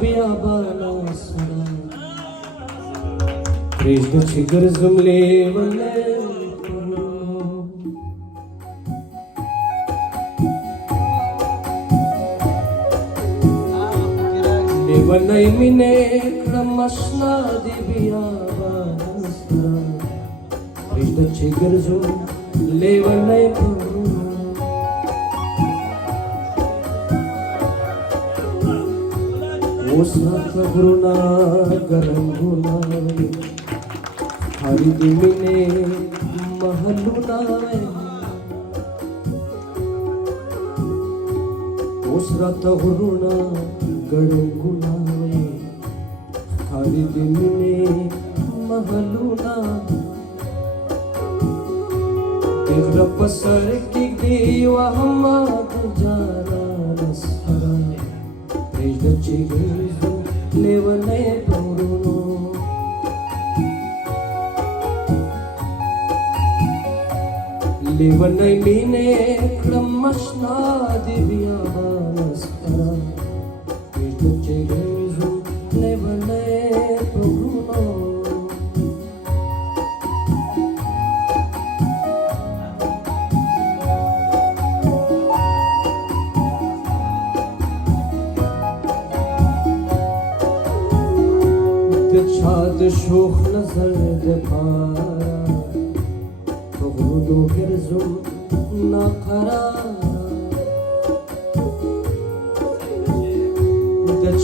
biyabanasara Krishna chikar zumle vale Levanai mine kramashna dibiyabanasara Krishna chikar zumle vale Osata guruna garanguna hari dimine mahaluna Osata guruna garanguna hari dimine mahaluna Dekhra pasar ki diwa hamad jana nasara Krishna chikar levanai puruno levanai mine kramashna divyavanasara Krishna chikar levanai puruno Çad şuh nazar defara Toğrudu girzum naqara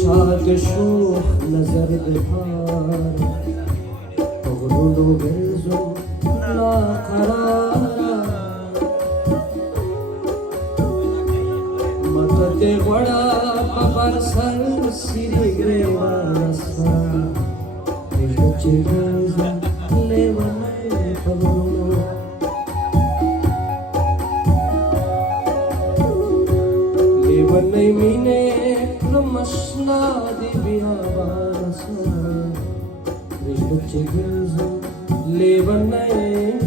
Çad şuh nazar defara Toğrudu girzum naqara Matate vada pabar sar siri grevanasva Chikar levanai puruno levanai mine kramashna divyavanasara Krishna chikar levanai